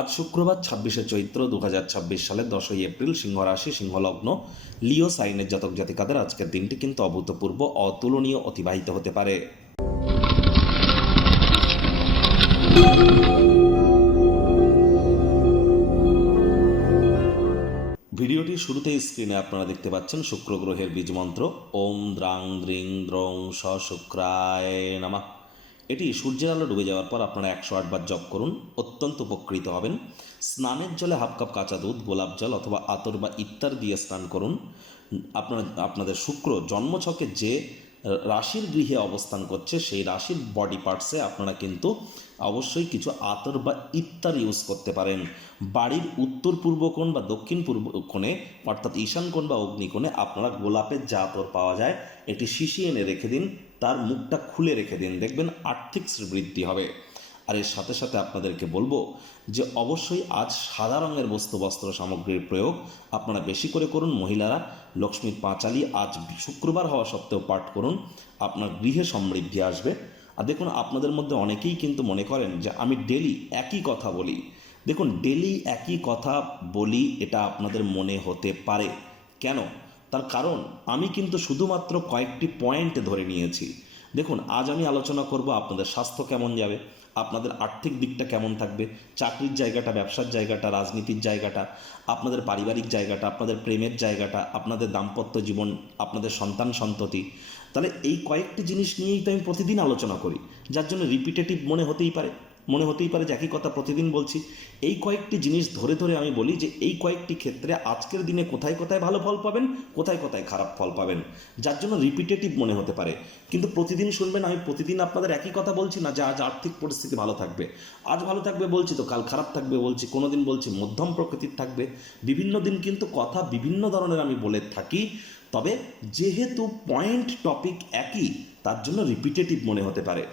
আজ শুক্রবার 26শে চৈত্র 2026 সালের 10ই এপ্রিল, সিংহ রাশি, সিংহলগ্ন, লিও সাইনের জাতক জাতিকাদের আজকের দিনটি কিন্তু অভূতপূর্ব, অতুলনীয় অতিবাহিত হতে পারে। ভিডিওটির শুরুতেই স্ক্রিনে আপনারা দেখতে পাচ্ছেন শুক্র গ্রহের বীজ মন্ত্র ওম দ্রাং দ্রিং দ্রং স শুক্রায় নমঃ। এটি সূর্যের আলো ডুবে যাওয়ার পর আপনারা 108 বার জপ করুন, অত্যন্ত উপকৃত হবেন। স্নানের জলে হাফ কাপ কাঁচা দুধ, গোলাপ জল অথবা আতর বা ইত্যার দিয়ে স্নান করুন। আপনাদের শুক্র জন্মছকে যে রাশির গৃহে অবস্থান করছে সেই রাশির বডি পার্টসে আপনারা কিন্তু অবশ্যই কিছু আতর বা ইত্যার ইউজ করতে পারেন। বাড়ির উত্তর পূর্ব কোণ বা দক্ষিণ পূর্ব কোণে অর্থাৎ ঈশান কোণ বা অগ্নিকোণে আপনারা গোলাপের যে আতর পাওয়া যায় এটি শিশি এনে রেখে দিন, তার মুখটা খুলে রেখে দিন, দেখবেন আর্থিক বৃদ্ধি হবে। আর এর সাথে সাথে আপনাদেরকে বলবো যে অবশ্যই আজ সাদা রঙের বস্ত্র সামগ্রীর প্রয়োগ আপনারা বেশি করে করুন। মহিলারা লক্ষ্মীর পাঁচালি আজ শুক্রবার হওয়া সত্ত্বেও পাঠ করুন, আপনার গৃহে সমৃদ্ধি আসবে। আর দেখুন, আপনাদের মধ্যে অনেকেই কিন্তু মনে করেন যে আমি ডেলি একই কথা বলি। দেখুন, ডেলি একই কথা বলি এটা আপনাদের মনে হতে পারে। কেন? তার কারণ আমি কিন্তু শুধুমাত্র কয়েকটি পয়েন্ট ধরে নিয়েছি। দেখুন, আজ আমি আলোচনা করব আপনাদের স্বাস্থ্য কেমন যাবে, আপনাদের আর্থিক দিকটা কেমন থাকবে, চাকরির জায়গাটা, ব্যবসার জায়গাটা, রাজনীতির জায়গাটা, আপনাদের পারিবারিক জায়গাটা, আপনাদের প্রেমের জায়গাটা, আপনাদের দাম্পত্য জীবন, আপনাদের সন্তান সন্ততি। তাহলে এই কয়েকটি জিনিস নিয়েই তো আমি প্রতিদিন আলোচনা করি, যার জন্য রিপিটেটিভ মনে হতেই পারে যে একই কথা প্রতিদিন বলছি। এই কয়েকটি জিনিস ধরে ধরে আমি বলি যে এই কয়েকটি ক্ষেত্রে আজকের দিনে কোথায় কোথায় ভালো ফল পাবেন, কোথায় কোথায় খারাপ ফল পাবেন, যার জন্য রিপিটেটিভ মনে হতে পারে। কিন্তু প্রতিদিন শুনবেন, আমি প্রতিদিন আপনাদের একই কথা বলছি না যে আজ আর্থিক পরিস্থিতি ভালো থাকবে, আজ ভালো থাকবে বলছি তো কাল খারাপ থাকবে বলছি, কোনো দিন বলছি মধ্যম প্রকৃতির থাকবে, বিভিন্ন দিন কিন্তু কথা বিভিন্ন ধরনের আমি বলে থাকি। তবে যেহেতু পয়েন্ট টপিক একই, তার জন্য রিপিটেটিভ মনে হতে পারে।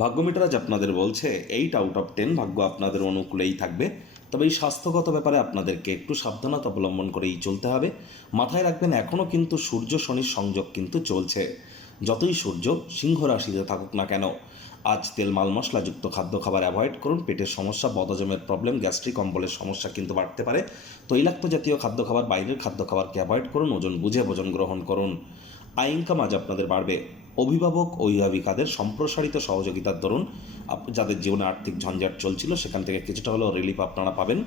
ভাগ্যমিটার আজ আপনাদের বলছে 8 আউট অফ 10 ভাগ্য আপনাদের অনুকূলেই থাকবে। তবে এই স্বাস্থ্যগত ব্যাপারে আপনাদেরকে একটু সাবধানতা অবলম্বন করেই চলতে হবে। মাথায় রাখবেন, এখনও কিন্তু সূর্য শনির সংযোগ কিন্তু চলছে। যতই সূর্য সিংহ রাশিতে থাকুক না কেন, আজ তেল মাল মশলাযুক্ত খাদ্য খাবার অ্যাভয়েড করুন। পেটের সমস্যা, বদহজমের প্রবলেম, গ্যাস্ট্রিক অম্বলের সমস্যা কিন্তু বাড়তে পারে। তৈলাক্ত জাতীয় খাদ্য খাবার, বাইরের খাদ্য খাবারকে অ্যাভয়েড করুন। ওজন বুঝে ভোজন গ্রহণ করুন। আয় ইনকাম আজ আপনাদের বাড়বে। অভিভাবক অভিভাবিকাদের সম্প্রসারিত সহযোগিতার দরুন যাদের জীবনে আর্থিক ঝঞ্ঝাট চলছিল সেখান থেকে কিছুটা হলেও রিলিফ আপনারা পাবেন।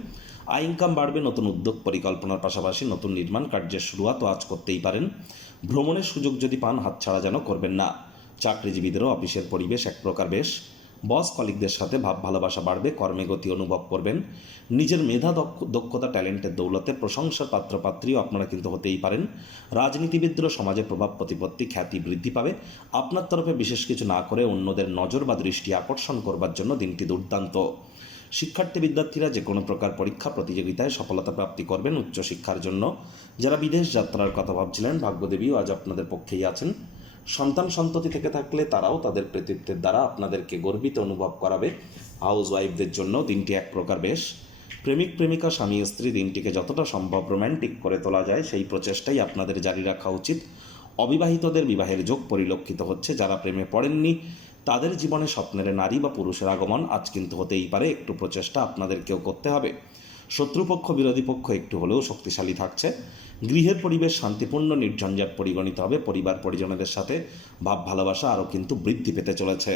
আয় ইনকাম বাড়বে। নতুন উদ্যোগ পরিকল্পনার পাশাপাশি নতুন নির্মাণ কার্যের শুরুয়াতও আজ করতেই পারেন। ভ্রমণের সুযোগ যদি পান হাতছাড়া যেন করবেন না। চাকরিজীবীদেরও অফিসের পরিবেশ এক প্রকার বেশ। বস কলিগদের সাথে ভাব ভালোবাসা বাড়বে, কর্মে গতি অনুভব করবেন। নিজের মেধা দক্ষতা ট্যালেন্টের দৌলতে প্রশংসার পাত্রপাত্রীও আপনারা কিন্তু হতেই পারেন। রাজনীতিবিদদেরও সমাজে প্রভাব প্রতিপত্তি খ্যাতি বৃদ্ধি পাবে। আপনার তরফে বিশেষ কিছু না করে অন্যদের নজর বা দৃষ্টি আকর্ষণ করবার জন্য দিনটি দুর্দান্ত। শিক্ষার্থী বিদ্যার্থীরা যে কোনো প্রকার পরীক্ষা প্রতিযোগিতায় সফলতা প্রাপ্তি করবেন উচ্চশিক্ষার জন্য। যারা বিদেশ যাত্রার কথা ভাবছিলেন ভাগ্যদেবীও আজ আপনাদের পক্ষেই আছেন। সন্তান সন্ততি থেকে থাকলে তারাও তাদের কৃতিত্বের দ্বারা আপনাদেরকে গর্বিত অনুভব করাবে। হাউস ওয়াইফদের জন্য দিনটি এক প্রকার বেশ। প্রেমিক প্রেমিকা স্বামী স্ত্রী দিনটিকে যতটা সম্ভব রোম্যান্টিক করে তোলা যায় সেই প্রচেষ্টাই আপনাদের জারি রাখা উচিত। অবিবাহিতদের বিবাহের যোগ পরিলক্ষিত হচ্ছে। যারা প্রেমে পড়েননি তাদের জীবনে স্বপ্নের নারী বা পুরুষের আগমন আজ কিন্তু হতেই পারে। একটু প্রচেষ্টা আপনাদেরকেও করতে হবে। শত্রুপক্ষ বিরোধী পক্ষ একটু হলেও শক্তিশালী থাকছে। গৃহের পরিবেশ শান্তিপূর্ণ নির্ঝঞ্ঝাট পরিগণিত হবে। পরিবার পরিজনদের সাথে ভাব ভালোবাসা আরও কিন্তু বৃদ্ধি পেতে চলেছে।